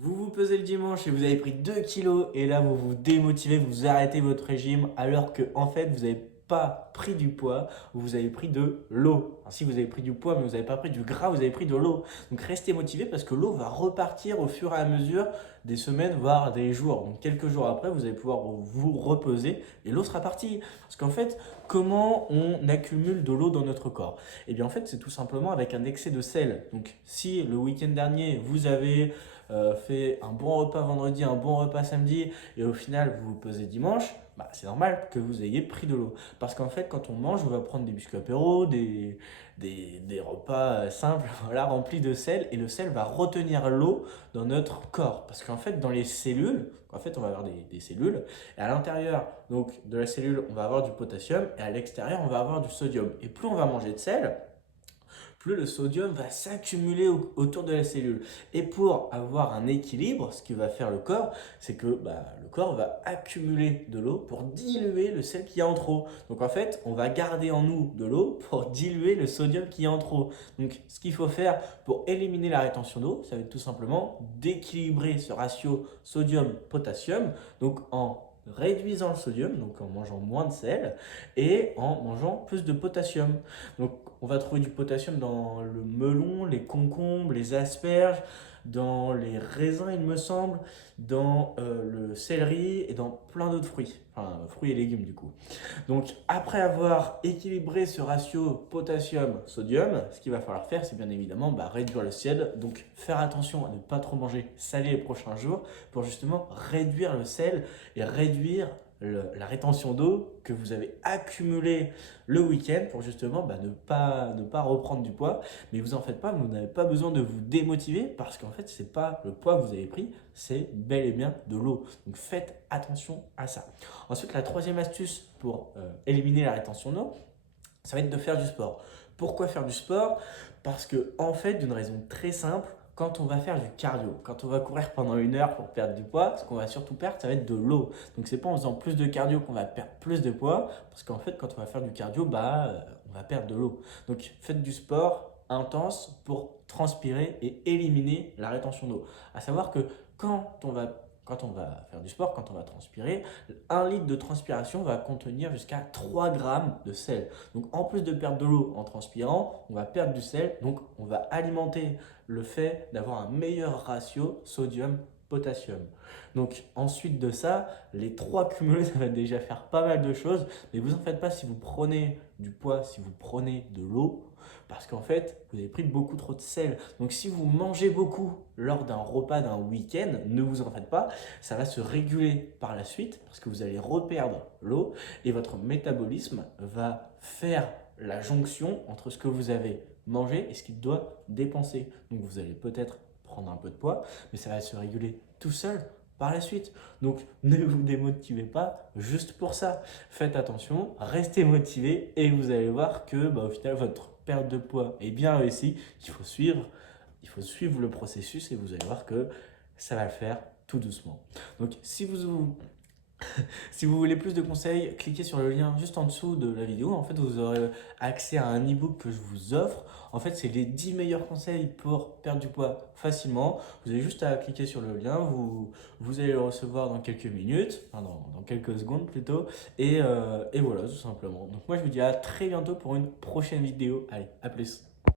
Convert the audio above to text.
Vous vous pesez le dimanche et vous avez pris 2 kilos et là vous vous démotivez, vous arrêtez votre régime alors que en fait vous n'avez pas pris du poids, vous avez pris de l'eau. Si vous avez pris du poids mais vous n'avez pas pris du gras, vous avez pris de l'eau. Donc restez motivé parce que l'eau va repartir au fur et à mesure des semaines voire des jours. Donc quelques jours après vous allez pouvoir vous reposer et l'eau sera partie. Parce qu'en fait comment on accumule de l'eau dans notre corps? Eh bien en fait c'est tout simplement avec un excès de sel. Donc si le week-end dernier vous avez fait un bon repas vendredi, un bon repas samedi, et au final vous vous pesez dimanche, bah, c'est normal que vous ayez pris de l'eau. Parce qu'en fait, quand on mange, on va prendre des biscuits apéro, des repas simples, voilà, remplis de sel, et le sel va retenir l'eau dans notre corps. Parce qu'en fait, dans les cellules, en fait, on va avoir des cellules, et à l'intérieur donc, de la cellule, on va avoir du potassium, et à l'extérieur, on va avoir du sodium. Et plus on va manger de sel, plus le sodium va s'accumuler autour de la cellule. Et pour avoir un équilibre, ce que va faire le corps, c'est que le corps va accumuler de l'eau pour diluer le sel qui est en trop. Donc en fait, on va garder en nous de l'eau pour diluer le sodium qui est en trop. Donc ce qu'il faut faire pour éliminer la rétention d'eau, ça va être tout simplement d'équilibrer ce ratio sodium-potassium, donc en réduisant le sodium, donc en mangeant moins de sel, et en mangeant plus de potassium. Donc on va trouver du potassium dans le melon, les concombres, les asperges, dans les raisins il me semble, dans le céleri et dans plein d'autres fruits. Enfin, fruits et légumes du coup. Donc après avoir équilibré ce ratio potassium-sodium, ce qu'il va falloir faire, c'est bien évidemment réduire le sel. Donc faire attention à ne pas trop manger salé les prochains jours pour justement réduire le sel et réduire la rétention d'eau que vous avez accumulée le week-end pour justement ne pas reprendre du poids. Mais vous en faites pas, vous n'avez pas besoin de vous démotiver parce qu'en fait, c'est pas le poids que vous avez pris, c'est bel et bien de l'eau. Donc faites attention à ça. Ensuite, la troisième astuce pour éliminer la rétention d'eau, ça va être de faire du sport. Pourquoi faire du sport? Parce que, en fait, d'une raison très simple, quand on va faire du cardio, quand on va courir pendant 1 heure pour perdre du poids, ce qu'on va surtout perdre, ça va être de l'eau. Donc, c'est pas en faisant plus de cardio qu'on va perdre plus de poids, parce qu'en fait, quand on va faire du cardio, on va perdre de l'eau. Donc, faites du sport intense pour transpirer et éliminer la rétention d'eau. À savoir que quand on va quand on va faire du sport, quand on va transpirer, 1 litre de transpiration va contenir jusqu'à 3 grammes de sel. Donc en plus de perdre de l'eau en transpirant, on va perdre du sel, donc on va alimenter le fait d'avoir un meilleur ratio sodium-potassium. Donc ensuite de ça, les trois cumulés, ça va déjà faire pas mal de choses, mais vous en faites pas si vous prenez du poids, si vous prenez de l'eau, parce qu'en fait, vous avez pris beaucoup trop de sel. Donc si vous mangez beaucoup lors d'un repas d'un week-end, ne vous en faites pas, ça va se réguler par la suite parce que vous allez reperdre l'eau et votre métabolisme va faire la jonction entre ce que vous avez mangé et ce qu'il doit dépenser. Donc vous allez peut-être prendre un peu de poids, mais ça va se réguler tout seul par la suite. Donc ne vous démotivez pas juste pour ça. Faites attention, restez motivé et vous allez voir que au final votre perte de poids est bien réussie. Il faut suivre le processus et vous allez voir que ça va le faire tout doucement. Donc si vous voulez plus de conseils, cliquez sur le lien juste en dessous de la vidéo. En fait, vous aurez accès à un e-book que je vous offre. En fait, c'est les 10 meilleurs conseils pour perdre du poids facilement. Vous avez juste à cliquer sur le lien. Vous allez le recevoir dans quelques minutes, enfin dans quelques secondes plutôt. Et voilà, tout simplement. Donc moi, je vous dis à très bientôt pour une prochaine vidéo. Allez, à plus.